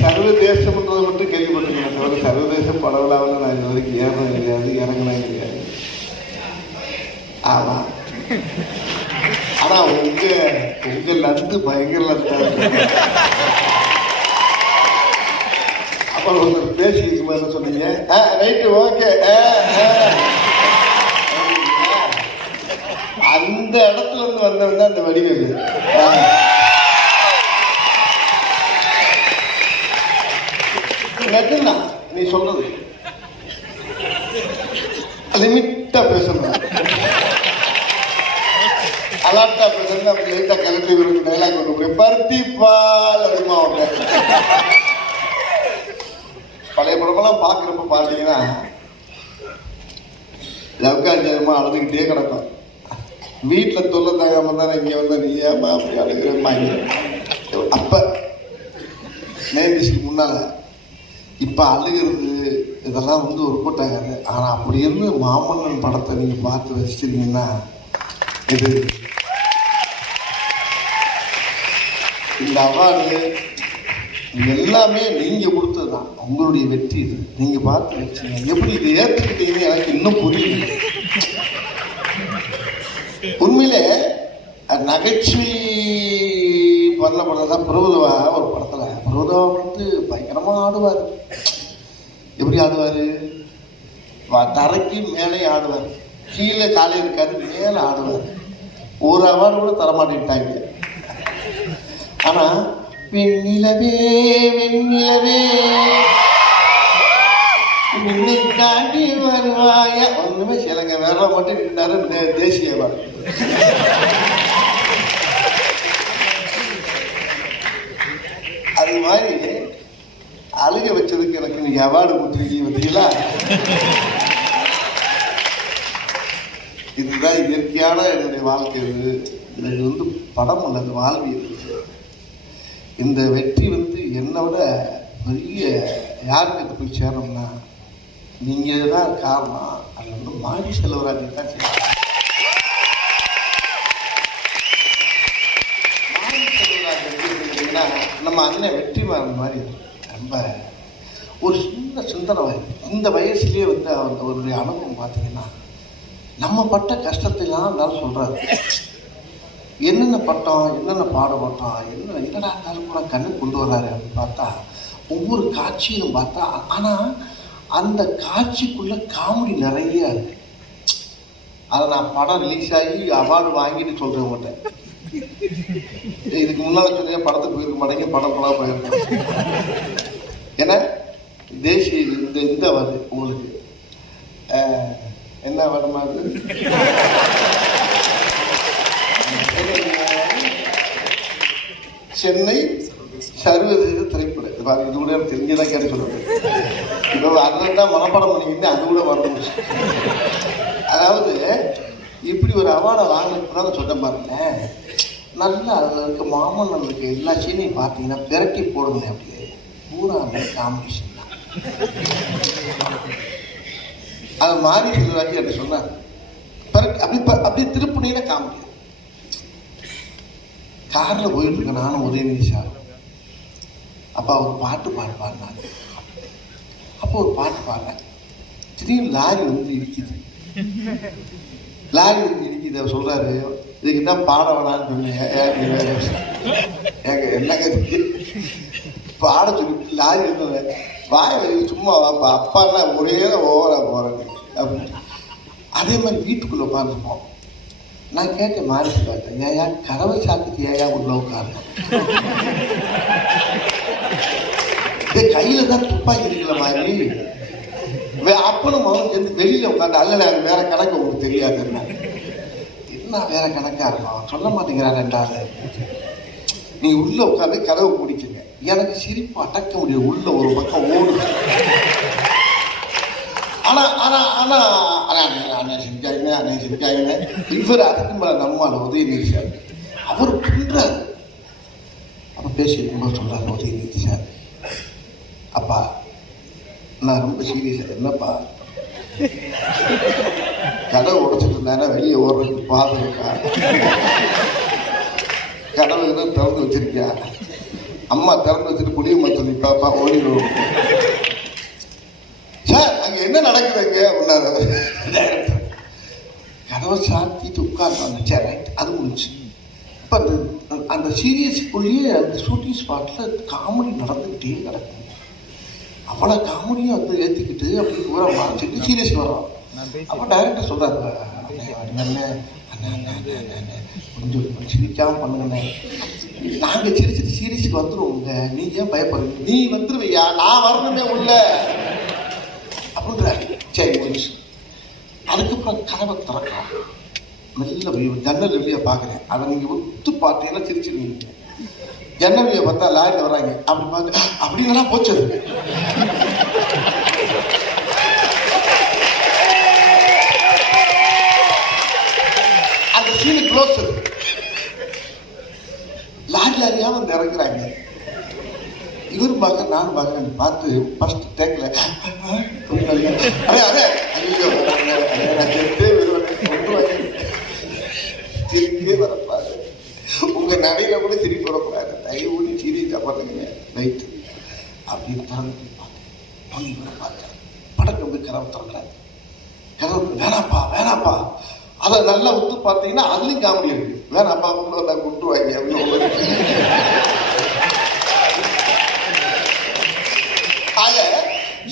சர்வதேசம்ன்றதை மட்டும் கேள்விப்பட்டிருக்கேன் தவிர சர்வதேச படவிழாவில் நான் இது வரைக்கும் ஏறினது கிடையாது, இறங்கினா கிடையாது. ஆமா, ஆனா உங்க லந்து பயங்கர லந்தா. அப்புறம் ஒருத்தர் பேசிக்கும் போது சொன்னீங்க, ரைட்டு ஓகே, அந்த இடத்துல இருந்து வந்தவன் தான் அந்த வடிவேலு. நீ சொல்றது லிமிட்டா பேசணும், அலாட்டா பேசணும். அப்படி லைட்டா கிளம்பி விருந்து டைலாக் ஒன்று பருத்தி பால் அதிகமா உண்டு. பழைய படமெல்லாம் பார்க்குறப்ப பார்த்தீங்கன்னா லவ்காஜமா அழுதுகிட்டே கிடக்கும். வீட்டில் தொல்லை தாங்காம தானே இங்கே வந்து நீ ஏமா அப்படி அழுகிறேம்மா. அப்போ நேர்திக்கு முன்னால் இப்போ அழுகிறது இதெல்லாம் வந்து ஒரு கூட்டாகாது. ஆனால் அப்படி இருந்து மாமன்னன் படத்தை நீங்கள் பார்த்து ரசிச்சிருந்தீங்கன்னா இது இந்த அவார்டு எல்லாமே நீங்கள் கொடுத்தது தான், உங்களுடைய வெற்றி. இது நீங்கள் பார்த்து வச்சுங்க. எப்படி இது ஏற்றுக்கிட்டீங்கன்னு எனக்கு இன்னும் புரியல. உண்மையிலே நகைச்சுவை பண்ணப்படுறதா பிரபுதவா ஒரு படத்தில். பிரபுதவா வந்து பயங்கரமாக ஆடுவார். எப்படி ஆடுவார்? தரைக்கு மேலே ஆடுவார், கீழே காலை இருக்காது, மேலே ஆடுவார். ஒரு அவார்டு கூட தரமாட்டேன்ட்டாங்க. ஆனால் வெண்ணிலவே வெண்ணிலவே உன்னை காட்டி வருவாய ஒன்றுமே சிலங்க வேற மட்டும் நின்றாரு தேசிய அவார்டு. அது மாதிரி அழுக வச்சதுக்கு எனக்கு இன்னைக்கு அவார்டு கொடுத்துருக்கீங்க பார்த்தீங்களா? இதுதான் இயற்கையான என்னுடைய வாழ்க்கை. இது வந்து படம் அல்லது வாழ்வியல். இந்த வெற்றி வந்து என்னை விட பெரிய யாருக்கு போய் சேரணும்னா நீங்கள் தான் காரணம். அது வந்து மாரி செல்வராஜ் தான் செய்யணும். மாரி செல்வராஜ் எப்படின்னா நம்ம அண்ணன் வெற்றிமாறன் மாதிரி ரொம்ப ஒரு சின்ன சிந்தனை. இந்த வயசுலேயே வந்து அவருடைய அனுபவம் பார்த்தீங்கன்னா நம்ம பட்ட கஷ்டத்தைலாம் இருந்தாலும் சொல்கிறாரு. என்னென்ன பட்டம், என்னென்ன பாடுபட்டோம், என்னடா இருந்தாலும் கூட கண்ணு கொண்டு வர்றாரு அப்படின்னு பார்த்தா ஒவ்வொரு காட்சியும் பார்த்தா, ஆனால் அந்த காட்சிக்குள்ளே காமெடி நிறைய இருக்கு. அதை நான் படம் ரிலீஸ் ஆகி அவார்டு வாங்கிட்டு சொல்கிறேன் மாட்டேன். இதுக்கு முன்னால் சொன்னீங்க படத்துக்கு போயிருக்க மாட்டேங்க, படப்பெல்லாம் போயிருக்கேன். ஏன்னா தேசிய இந்த அவார்டு உங்களுக்கு என்ன அவார்டு மாதிரி சென்னை சர்வதேச திரைப்படம். இது கூட தெரிஞ்சதான் கேட்டு சொல்லுவேன். இப்போ அதில் தான் மனப்பாடம் பண்ணிக்கிட்டு அது கூட வரணும். அதாவது இப்படி ஒரு அவார்டை வாங்கினதுனால சொன்ன பாருங்க, நல்லா அதில் இருக்க மாமன்னன் இருக்க எல்லா சீனையும் பார்த்தீங்கன்னா பிரட்டி போடுங்க. அப்படியே பூரா காம்படிஷன் தான். அது மாரி செல்வராஜ் அப்படி சொன்னார். அப்படியே திருப்பணியில காமெடி. காரில் போயிட்டு இருக்க நானும் உதயநிதி சார். அப்போ அவர் பாட்டு பாடினாங்க. அப்போ ஒரு பாட்டு பாடுறேன். திடீர்னு லாரி வந்து இடிக்குது. அவர் சொல்றாரு, இதுக்கு தான் பாட வேணான்னு சொன்னேன். என்னங்க பாட சொல்லி லாரி இருந்தது வாய வரைக்கும் சும்மா வாப்பா அப்பான்னா ஒரே ஓவரா போறேன் அப்படின்னு. அதே மாதிரி வீட்டுக்குள்ள உட்காந்துருப்போம். நான் கேட்டேன், மாறி பார்த்தேன், ஏயா கதவை சாத்திட்டு ஏயா உள்ள உட்காரணும்? கையில தான் துப்பாக்கி இருக்குல்ல மாதிரி. அப்பனும் மகனும் சேர்ந்து வெளியில உட்காந்து அல்ல வேற கணக்கு உங்களுக்கு தெரியாது. என்ன வேற கணக்கா இருக்கும் சொல்ல மாட்டேங்கிறான். ரெண்டாவது நீ உள்ள உட்காந்து கதவை பிடிக்குங்க. எனக்கு சிரிப்பு அடக்க முடியும். உள்ள ஒரு பக்கம் ஓடுது. அண்ணன் செஞ்சாங்க இவர் அதுக்கு மேல நம்மால உதயநிதி சார் அவர் பண்றாரு. அப்ப பேசியிருக்கும்போது சொல்றாரு உதயநிதி சார், அப்பா நான் ரொம்ப சீரியஸா, என்னப்பா கதவை உடைச்சிட்டு இருந்தா வெளியே ஓடுறதுக்கு பாதை இருக்கா? கதவு திறந்து வச்சிருக்கியா? அம்மா திறந்து வச்சுட்டு புளியம்மா சொல்லி பாப்பா ஓடிடுவோம். சார் அங்கே என்ன நடக்குதுங்க அப்படின்னாரு டைரக்டர். கதவை சாத்திட்டு உட்கார்ந்து சரி ரைட், அது முடிச்சு. இப்போ அந்த சீரியஸுக்குள்ளேயே அந்த ஷூட்டிங் ஸ்பாட்டில் காமெடி நடந்துக்கிட்டே கிடக்குங்க. அவ்வளோ காமெடியும் வந்து ஏற்றிக்கிட்டு அப்படி ஊரை மறைச்சிட்டு சீரியஸ் வரோம். அப்போ டைரக்டர் சொல்கிறாரு, கொஞ்சம் சிரிக்காமல் பண்ணுங்கண்ணே, நாங்கள் சிரிச்சிட்டு சீரியஸுக்கு வந்துடுவோங்க, நீங்கள் ஏன் பயப்படுறீங்க? நீ வந்துடுவையா, நான் வரணுமே உள்ள அப்படின்றாரு. சரி முடிச்சு. அதுக்கப்புறம் கதவை திறக்கலாம், மெல்ல ஜன்னல் வெளியே பார்க்குறேன். அதை நீங்கள் ஒத்து பார்த்தீங்கன்னா சிரிச்சிருவீங்க. ஜன்னல் வெளியே பார்த்தா லாரியில் வராங்க, அப்படி பார்த்து அப்படின்னா போச்சு. அந்த சீனு க்ளோஸ். லாரியாக வந்து இறங்குறாங்க. இவரும் பார்க்க நானும் பார்க்குறேன். பார்த்து ஃபர்ஸ்ட் டேக்கில் சிரிப்பே வரப்பாரு. உங்கள் நடையில் கூட சிரிப்பு வரக்கூடாது, தயவு ஊடி சீரியஸாக பண்ணுங்க ரைட்டு அப்படின்னு திறந்து பார்த்தேன். இவரை பார்த்தேன். படக்கு போய் கதவை திறக்கிறாங்க. கதவு வேணாப்பா வேணாப்பா. அதை நல்லா ஒத்து பார்த்தீங்கன்னா அதுலேயும் காமெடி இருக்கு. வேணாப்பா உங்களை நான் கொண்டுருவாங்க அப்படின்னு. ஆக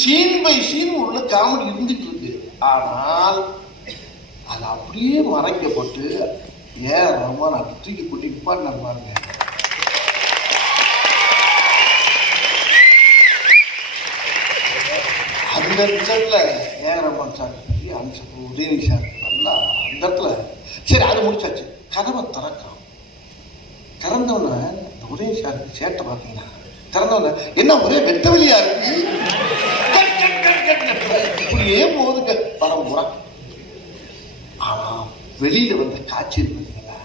சீன் பை சீன் உள்ள காமெடி இருந்துட்டு இருக்கு. ஆனால் அது அப்படியே மறைக்கப்பட்டு ஏன் ரொம்ப நான் தூக்கி கூட்டி பாடின பாருங்க. அந்த இடத்துல ஏன் ரமன் சார் உதயநிதி சார் நல்லா அந்த இடத்துல சரி அது முடிச்சாச்சு. கதவை திறக்கிறோம். திறந்தவொன்னே இந்த உதயநிதி சாருக்கு சேட்டை பார்த்தீங்கன்னா திறந்தவொன்னே என்ன ஒரே வெட்ட வெளியா இருக்கு, இப்படியே போகுதுங்க படம் பூரா. ஆனா வெளியில வந்த காட்சி பார்த்தீங்களா,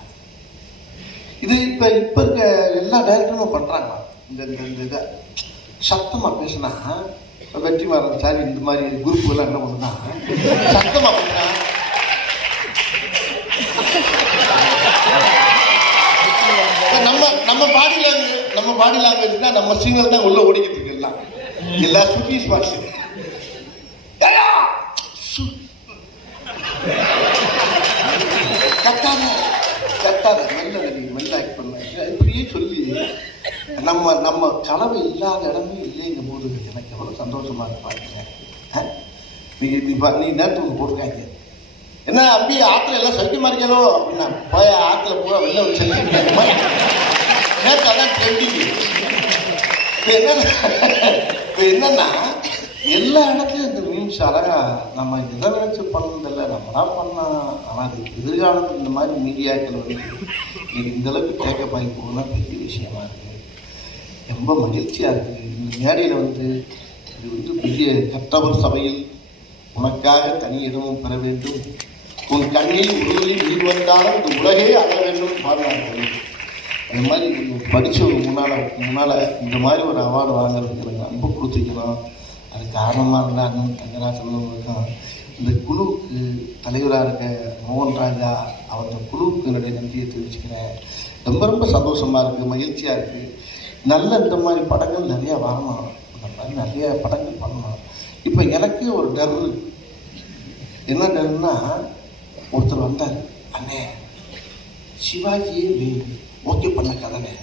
இது இப்ப இருக்க எல்லா டைரக்டரும் பண்றாங்க. இந்த இதை சத்தமா பேசினா வெற்றிமாறன் சார் இந்த மாதிரி குரூப் எல்லாம் என்ன பண்ணுன்னா சத்தமா பண்ணா நம்ம பாடி லாங்குவேஜ் தான் நம்ம சிங்கர் தான் உள்ள ஓடிக்கிட்டு இருக்கு. எல்லாம் எல்லா சுட்டி ஸ்பாட்ஸ் கட்டாத மெல்ல ஆக்ட் பண்ண இப்படியே சொல்லி நம்ம கனவு இல்லாத இடமே இல்லைங்கும் போது எனக்கு எவ்வளோ சந்தோஷமா இருப்பாங்க. நீ நேரத்துக்கு போட்டிருக்காங்க என்ன அப்படி ஆற்றுல எல்லாம் சௌக்கியமா இருக்கோ அப்படின்னா போய் ஆற்றுல பூரா வெளில வச்சு நேற்று அதான் ட்ரெண்டிங். இப்போ என்னன்னா எல்லா இடத்துலையும் இந்த மீம்ஸ் அழகா நம்ம எதை நினைச்சு பண்ணதில்லை, நம்ம தான் பண்ணலாம். ஆனால் அது எதிர்காலத்தில் இந்த மாதிரி மீடியாக்கள் வந்து இது இந்த அளவுக்கு கேட்க பாய் போகலாம் பெரிய விஷயமா இருக்குது. ரொம்ப மகிழ்ச்சியாக இருக்குது. இந்த மேடையில் வந்து இது வந்து பெரிய கற்றவர் சபையில் உனக்காக தனி இடமும் பெற வேண்டும், உன் கண்ணில் உருளில் நீர் வந்தாலும் இந்த உலகே அழ வேண்டும் பாடுறாங்க. இந்த மாதிரி படித்தவங்க முன்னால் இந்த மாதிரி ஒரு அவார்டு வாங்குறதுக்கு எனக்கு ரொம்ப கொடுத்துக்கணும். அது காரணமாக இருந்தால் அண்ணன் தங்கராஜன் இந்த குழுவுக்கு தலைவராக இருக்க மோகன் ராஜா அவங்க குழுவுக்கு என்னுடைய நன்றியை தெரிவிச்சுக்கிறேன். ரொம்ப ரொம்ப சந்தோஷமாக இருக்குது, மகிழ்ச்சியாக இருக்குது. நல்ல இந்த மாதிரி படங்கள் நிறையா வரணும், இந்த மாதிரி நிறைய படங்கள் பண்ணணும். இப்போ எனக்கு ஒரு டர் என்ன டர்னா, ஒருத்தர் வந்தார், அண்ணே சிவாஜியே ஓகே பண்ண கதனே.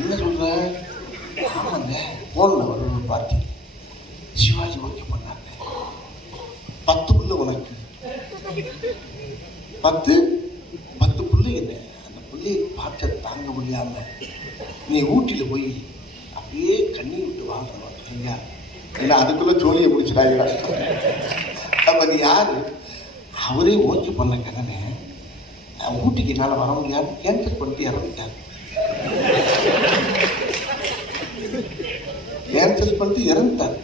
என்ன சொல்ற? ஆமாங்க போன்ல ஒரு பார்ட்டி சிவாஜி ஓகே பண்ணாங்க. 10 புள்ள உனக்கு 10 பிள்ளைங்க. அந்த பிள்ளையை பார்க்க தாங்க முடியாம நீ ஊட்டியில் போய் அப்படியே கண்ணீர் விட்டு வாழ்றவன் ஐயா. ஏன்னா அதுக்குள்ள ஜோலியை முடிச்சிடாங்க. அப்ப நீ யாரு? அவரே ஓகே பண்ண கதனை ஊட்டிக்கு என்னால் வர முடியாது, கேன்சல் பண்ணிட்டு இறந்துட்டார். கேன்சல் பண்ணிட்டு இறந்துட்டார்.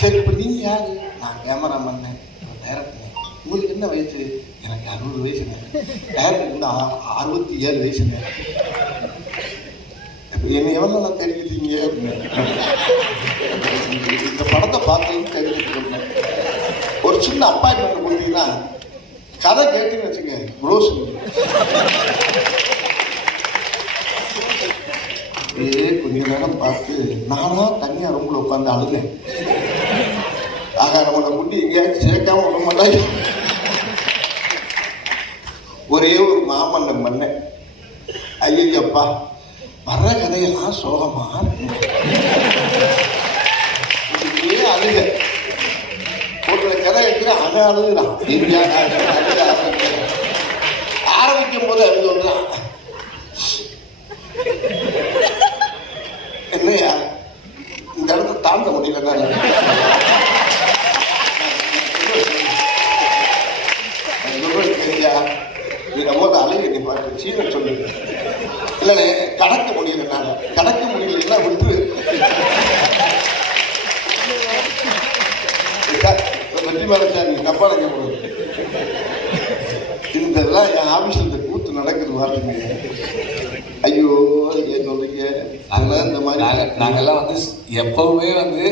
சரி இப்போ நீங்க யாரு? நான் கேமராமேன், டைரக்டர். உங்களுக்கு என்ன வயசு? எனக்கு 60 வயசுங்க. டைரக்டர் வந்து 67 வயசுங்க. என்னை எவ்வளோ நான் தெரிவித்தீங்க அப்படின்னு இந்த படத்தை பார்த்ததுன்னு தெரிவிக்கிறோம். ஒரு சின்ன அப்பாயின்மெண்ட் கொடுத்தீங்கன்னா கதை கேட்டுன்னு வச்சுங்க ப்ரோஸ் கொஞ்ச நேரம் பார்த்து நானா தனியா ரூம்ல உட்காந்து அழுதேன். ஆக நம்மளை முட்டி எங்கேயாச்சும் சேர்க்காம விட மாட்டாங்க. ஒரே ஒரு மாமன்னம் பண்ணேன். ஐயப்பா வர்ற கதையெல்லாம் சோகமா அழுக ஒரு கதை வைக்கிற அங்க அழுகுறான். ஆரம்பிக்கும் போது அழுதுறான். என்னையா இந்த இடத்த தாண்ட முடியல. நீ நம்ம அழுகை நீ பாட்டு சீன சொல்லுங்க. இல்லைண்ணே கடக்க முடியல. நான் கடக்க முடியலன்னா விட்டு வெற்றி மேலச்சார் நீ தப்பா நினைக்க. இதெல்லாம் என் ஆபீஸ்ல இந்த கூத்து நடக்குது வாருங்க. ஐயோ ஏன் சொல்றீங்க? அதெல்லாம் இந்த மாதிரி நாங்கெல்லாம் வந்து எப்பவுமே வந்து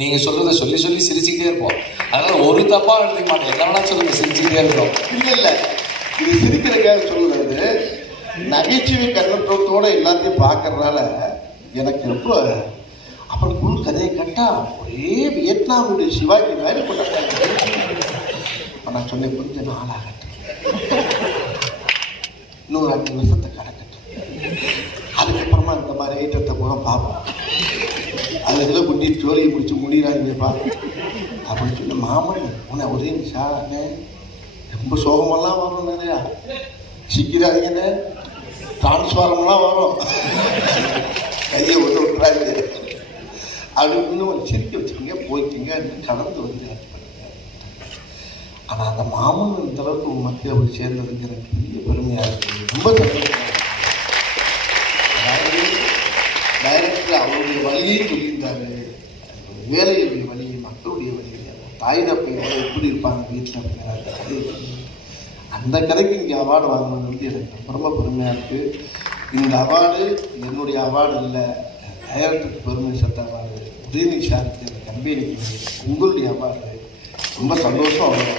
நீங்க சொல்றதை சொல்லி சொல்லி சிரிச்சுக்கிட்டே இருப்போம். அதனால ஒரு தப்பா எடுத்துக்க மாட்டோம். என்ன வேணா சொல்லுங்க, சிரிச்சுக்கிட்டே இருக்கோம். இல்ல இது சிரிக்கிறதுக்காக சொல்லுறது. நகைச்சுவை கண்ணோட்டத்தோட எல்லாத்தையும் பார்க்கறதுனால எனக்கு ரொம்ப அப்புறம் முழு கதையை கேட்டா ஒரே வியட்நாமுடைய சிவாஜி மாதிரி கொண்டாட்டாங்க. இப்போ நான் சொன்னேன் கொஞ்சம் நாளாகட்டும், இன்னொரு 5 வருஷத்தை கடக்கட்டும், அதுக்கப்புறமா இந்த மாதிரி ஐட்டத்தை பூரா பார்ப்போம். அதுக்குள்ள குட்டி ஜோலியை முடிச்சு முடிகிறாங்கப்பா அப்படின்னு சொல்லி மாமன் உன்னை ஒரே நிமிஷம் ரொம்ப சோகமெல்லாம் வரும். நிறையா சிக்கிறாதீங்கன்னு டிரான்ஸ்ஃபார்ம்லாம் வரும். கையை ஒன்று விட்டுறாங்க. அது இன்னும் சிரிக்க வச்சுக்கோங்க, போய்க்கிங்க கடந்து வந்து பண்ணுங்க. ஆனால் அந்த மாமன் இந்த அளவுக்கு மக்கள் அப்படி சேர்ந்ததுக்கு எனக்கு பெரிய பெருமையாக இருக்குது. ரொம்ப சந்தோஷம். அதாவது டைரக்டர் அவருடைய வழியை சொல்லியிருந்தாரு. வேலையுடைய வழியை, மக்களுடைய வழியை, தாய் தப்பையோட எப்படி இருப்பாங்க வீட்டில் அப்படிங்கிற அந்த கதைக்கு இங்கே அவார்டு வாங்கினது வந்து எனக்கு ரொம்ப பெருமையாக இருக்குது. இந்த அவார்டு என்னுடைய அவார்டு இல்லை, டைரக்டருக்கு பெருமை சேர்த்த அவார்டு, உதயநிதி சாருக்கு, அந்த கம்பெனிக்கு உங்களுடைய அவார்டு. ரொம்ப சந்தோஷம். அவார்டு